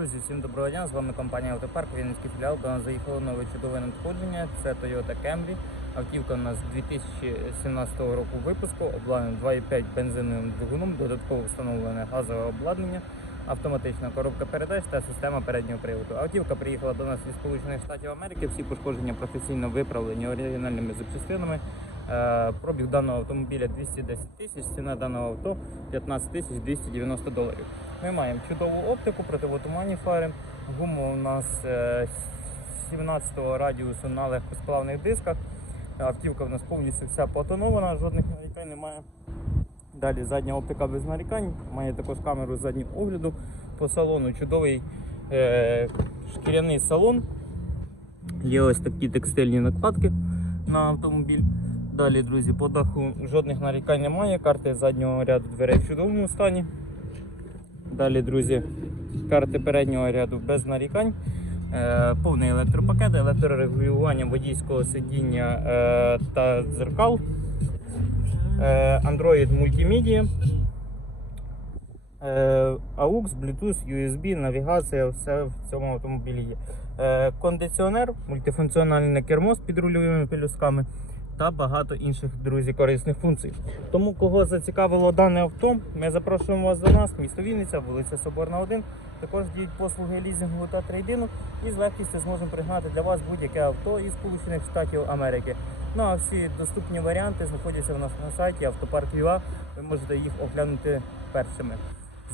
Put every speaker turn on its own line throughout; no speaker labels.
Друзі, всім доброго дня. З вами компанія Автопарк, Вінницький філіал. До нас заїхало нове чудове надходження. Це Toyota Camry. Автівка у нас 2017 року випуску, обладнана 2,5 бензиновим двигуном, додатково встановлене газове обладнання, автоматична коробка передач та система переднього приводу. Автівка приїхала до нас із Сполучених Штатів Америки. Всі пошкодження професійно виправлені оригінальними запчастинами. Е, Пробіг даного автомобіля 210 тисяч, ціна даного авто 15 тисяч 290 доларів. Ми маємо чудову оптику, противотуманні фари. Гума у нас е, 17-го радіусу на легкосплавних дисках. Автівка в нас повністю вся потонована, жодних нарікань немає. Далі задня оптика без нарікань, має також камеру заднього огляду. По салону чудовий е, шкіряний салон. Є ось такі текстильні накладки на автомобіль. Далі, друзі, по даху жодних нарікань немає. Карти заднього ряду дверей в чудовому стані. Далі, друзі, карти переднього ряду без нарікань. Е, повний електропакет, електрорегулювання водійського сидіння е, та дзеркал. Е, Android мультимедіа. AUX, Bluetooth, USB, навігація, все в цьому автомобілі є. Кондиціонер, мультифункціональне кермо з підрульовими пелюсками та багато інших друзі корисних функцій. Тому, кого зацікавило дане авто, ми запрошуємо вас до нас, місто Вінниця, вулиця Соборна 1. Також діють послуги лізингу та трейдину і з легкістю зможемо пригнати для вас будь-яке авто із Сполучених Штатів Америки. Ну а всі доступні варіанти знаходяться у нас на сайті Автопарк.ua. Ви можете їх оглянути першими.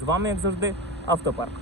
З вами, як завжди, Автопарк.